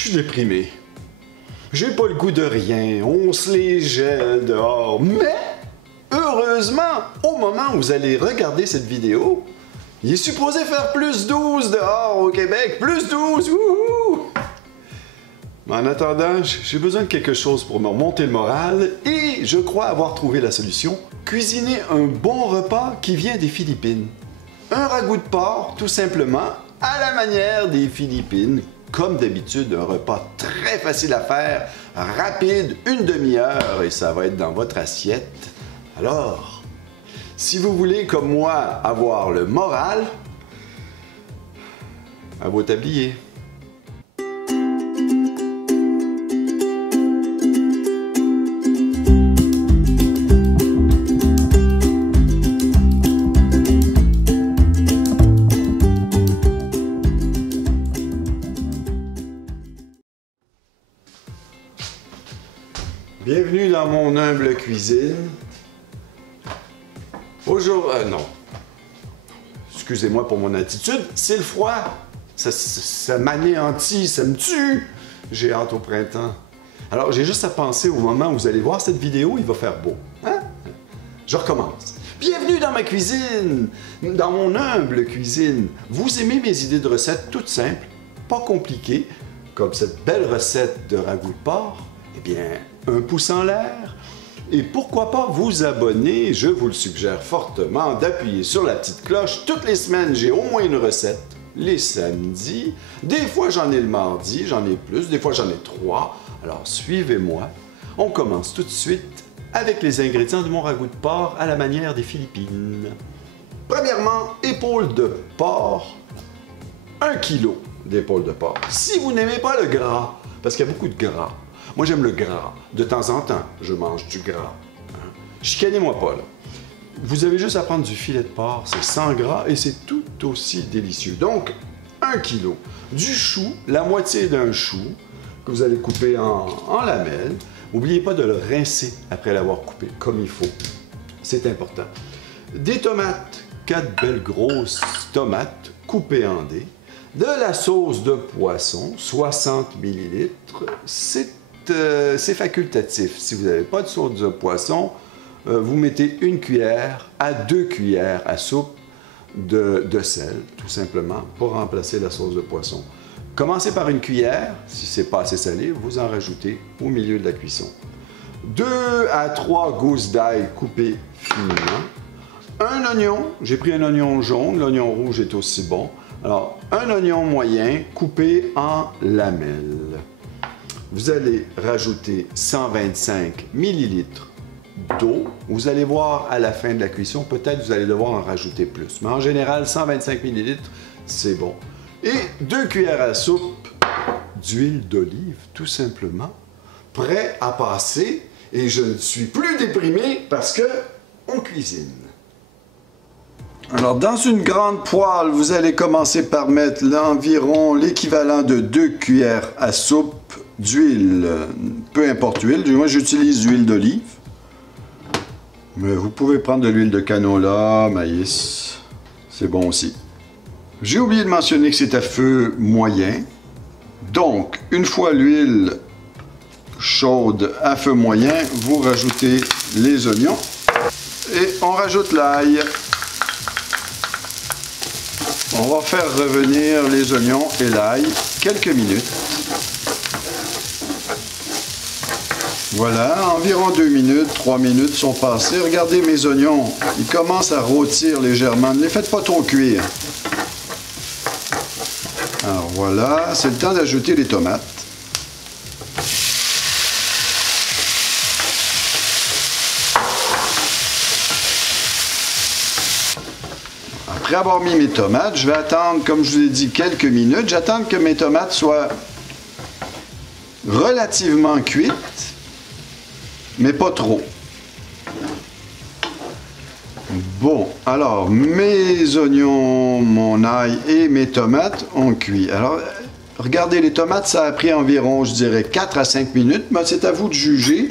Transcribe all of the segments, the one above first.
suis déprimé. J'ai pas le goût de rien, on se les gèle dehors, mais heureusement, au moment où vous allez regarder cette vidéo, il est supposé faire plus 12 dehors au Québec, plus 12, wouhou! Mais en attendant, j'ai besoin de quelque chose pour me remonter le moral et je crois avoir trouvé la solution. Cuisiner un bon repas qui vient des Philippines. Un ragoût de porc, tout simplement, à la manière des Philippines. Comme d'habitude, un repas très facile à faire, rapide, une demi-heure et ça va être dans votre assiette. Alors, si vous voulez, comme moi, avoir le moral, à vos tabliers. Bienvenue dans mon humble cuisine. Aujourd'hui, non. Excusez-moi pour mon attitude, c'est le froid. Ça m'anéantit, ça me tue. J'ai hâte au printemps. Alors, j'ai juste à penser au moment où vous allez voir cette vidéo, il va faire beau. Hein? Je recommence. Bienvenue dans ma cuisine, dans mon humble cuisine. Vous aimez mes idées de recettes toutes simples, pas compliquées, comme cette belle recette de ragoût de porc? Eh bien, un pouce en l'air. Et pourquoi pas vous abonner? Je vous le suggère fortement d'appuyer sur la petite cloche. Toutes les semaines, j'ai au moins une recette. Les samedis. Des fois, j'en ai le mardi, j'en ai plus. Des fois, j'en ai 3. Alors, suivez-moi. On commence tout de suite avec les ingrédients de mon ragoût de porc à la manière des Philippines. Premièrement, épaules de porc. 1 kg d'épaules de porc. Si vous n'aimez pas le gras, parce qu'il y a beaucoup de gras, moi, j'aime le gras. De temps en temps, je mange du gras. Hein? Chicanez-moi pas, là. Vous avez juste à prendre du filet de porc, c'est sans gras et c'est tout aussi délicieux. Donc, 1 kg. Du chou, la moitié d'un chou, que vous allez couper en lamelles. N'oubliez pas de le rincer après l'avoir coupé, comme il faut. C'est important. Des tomates, 4 belles grosses tomates coupées en dés. De la sauce de poisson, 60 ml. C'est facultatif. Si vous n'avez pas de sauce de poisson, vous mettez 1 cuillère à 2 cuillères à soupe de sel, tout simplement, pour remplacer la sauce de poisson. Commencez par 1 cuillère. Si ce n'est pas assez salé, vous en rajoutez au milieu de la cuisson. 2 à 3 gousses d'ail coupées finement. Un oignon. J'ai pris un oignon jaune. L'oignon rouge est aussi bon. Alors, un oignon moyen coupé en lamelles. Vous allez rajouter 125 ml d'eau. Vous allez voir à la fin de la cuisson, peut-être vous allez devoir en rajouter plus. Mais en général, 125 ml, c'est bon. Et 2 cuillères à soupe d'huile d'olive, tout simplement, prêt à passer. Et je ne suis plus déprimé parce que on cuisine. Alors, dans une grande poêle, vous allez commencer par mettre environ l'équivalent de 2 cuillères à soupe d'huile, peu importe l'huile, moi j'utilise l'huile d'olive, mais vous pouvez prendre de l'huile de canola, maïs, c'est bon aussi. J'ai oublié de mentionner que c'est à feu moyen, donc une fois l'huile chaude à feu moyen, vous rajoutez les oignons et on rajoute l'ail. On va faire revenir les oignons et l'ail quelques minutes. Voilà, environ 2 minutes, 3 minutes sont passées. Regardez mes oignons, ils commencent à rôtir légèrement. Ne les faites pas trop cuire. Alors voilà, c'est le temps d'ajouter les tomates. Après avoir mis mes tomates, je vais attendre, comme je vous ai dit, quelques minutes. J'attends que mes tomates soient relativement cuites, mais pas trop. Bon, alors, mes oignons, mon ail et mes tomates ont cuit. Alors, regardez, les tomates, ça a pris environ, je dirais, 4 à 5 minutes, mais c'est à vous de juger.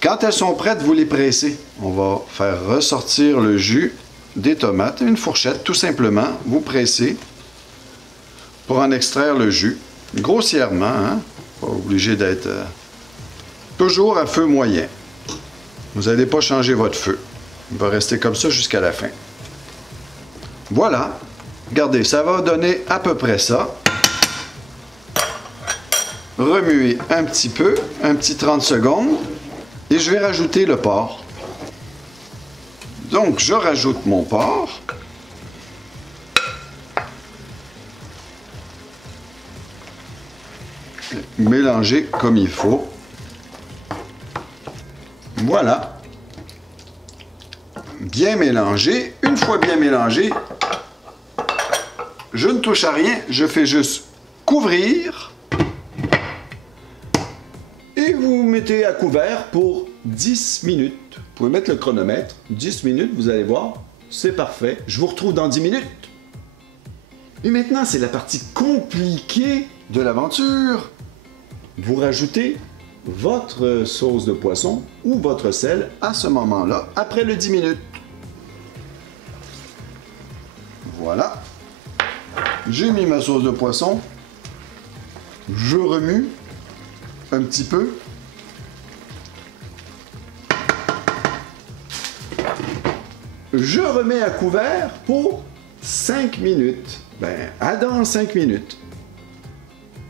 Quand elles sont prêtes, vous les pressez. On va faire ressortir le jus des tomates. Une fourchette, tout simplement, vous pressez pour en extraire le jus. grossièrement, hein? Pas obligé d'être toujours à feu moyen. Vous n'allez pas changer votre feu. Il va rester comme ça jusqu'à la fin. Voilà. Regardez, ça va donner à peu près ça. Remuer un petit peu, un petit 30 secondes, et je vais rajouter le porc. Donc, je rajoute mon porc. Mélanger comme il faut. Voilà. Bien mélangé. Une fois bien mélangé, je ne touche à rien. Je fais juste couvrir. Et vous mettez à couvert pour 10 minutes. Vous pouvez mettre le chronomètre. 10 minutes, vous allez voir. C'est parfait. Je vous retrouve dans 10 minutes. Et maintenant, c'est la partie compliquée de l'aventure. Vous rajoutez votre sauce de poisson ou votre sel à ce moment-là, après le 10 minutes. Voilà. J'ai mis ma sauce de poisson. Je remue un petit peu. Je remets à couvert pour 5 minutes. Ben, à dans 5 minutes.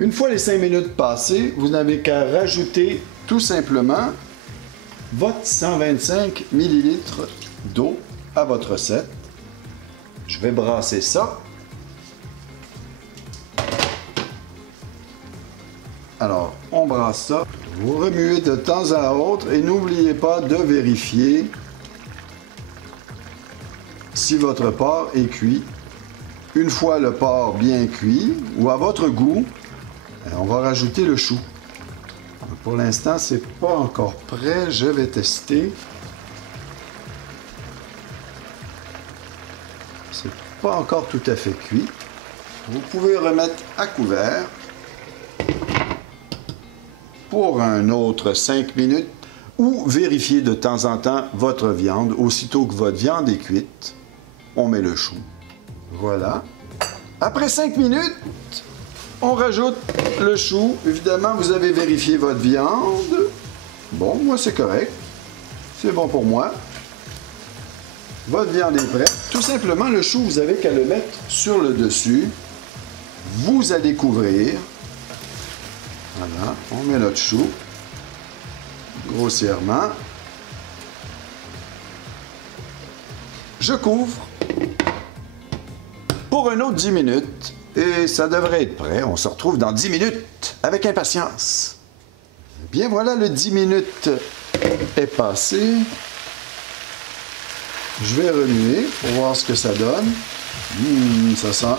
Une fois les 5 minutes passées, vous n'avez qu'à rajouter tout simplement votre 125 ml d'eau à votre recette. Je vais brasser ça. Alors, on brasse ça. Vous remuez de temps à autre et n'oubliez pas de vérifier si votre porc est cuit. Une fois le porc bien cuit, ou à votre goût, on va rajouter le chou. Pour l'instant, c'est pas encore prêt. Je vais tester. C'est pas encore tout à fait cuit. Vous pouvez remettre à couvert pour un autre 5 minutes ou vérifier de temps en temps votre viande. Aussitôt que votre viande est cuite, on met le chou. Voilà. Après 5 minutes, on rajoute le chou. Évidemment, vous avez vérifié votre viande. Bon, moi, c'est correct. C'est bon pour moi. Votre viande est prête. Tout simplement, le chou, vous avez qu'à le mettre sur le dessus. Vous allez couvrir. Voilà, on met notre chou grossièrement. Je couvre pour un autre 10 minutes. Et ça devrait être prêt. On se retrouve dans 10 minutes avec impatience. Bien voilà, le 10 minutes est passé. Je vais remuer pour voir ce que ça donne. Ça sent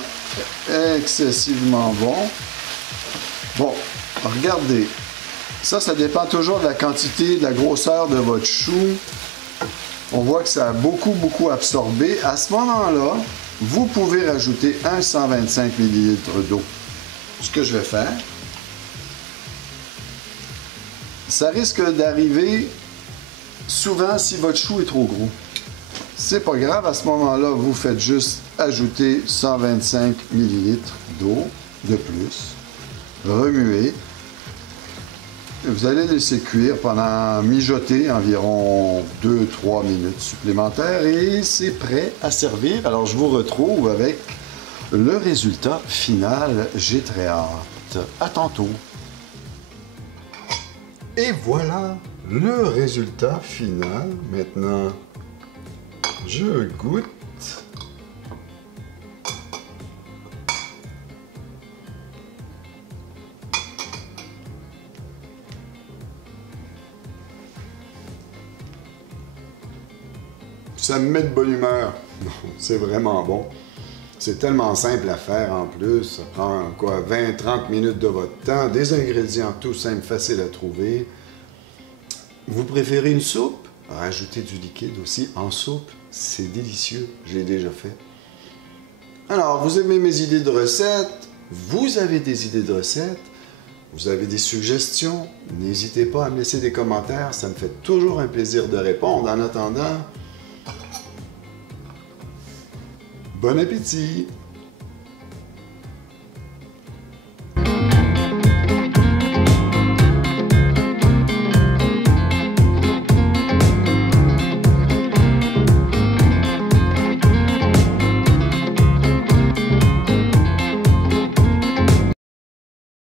excessivement bon. Bon, regardez. Ça dépend toujours de la quantité, de la grosseur de votre chou. On voit que ça a beaucoup absorbé. À ce moment-là, vous pouvez rajouter un 125 ml d'eau. Ce que je vais faire, ça risque d'arriver souvent si votre chou est trop gros. C'est pas grave, à ce moment-là, vous faites juste ajouter 125 ml d'eau de plus, remuer. Vous allez laisser cuire pendant mijoter environ 2-3 minutes supplémentaires et c'est prêt à servir. Alors je vous retrouve avec le résultat final. J'ai très hâte. À tantôt. Et voilà le résultat final. Maintenant, je goûte. Ça me met de bonne humeur. C'est vraiment bon. C'est tellement simple à faire en plus. Ça prend quoi, 20-30 minutes de votre temps. Des ingrédients tout simples, faciles à trouver. Vous préférez une soupe? Rajoutez du liquide aussi en soupe. C'est délicieux. Je l'ai déjà fait. Alors, vous aimez mes idées de recettes? Vous avez des idées de recettes? Vous avez des suggestions? N'hésitez pas à me laisser des commentaires. Ça me fait toujours un plaisir de répondre. En attendant, bon appétit!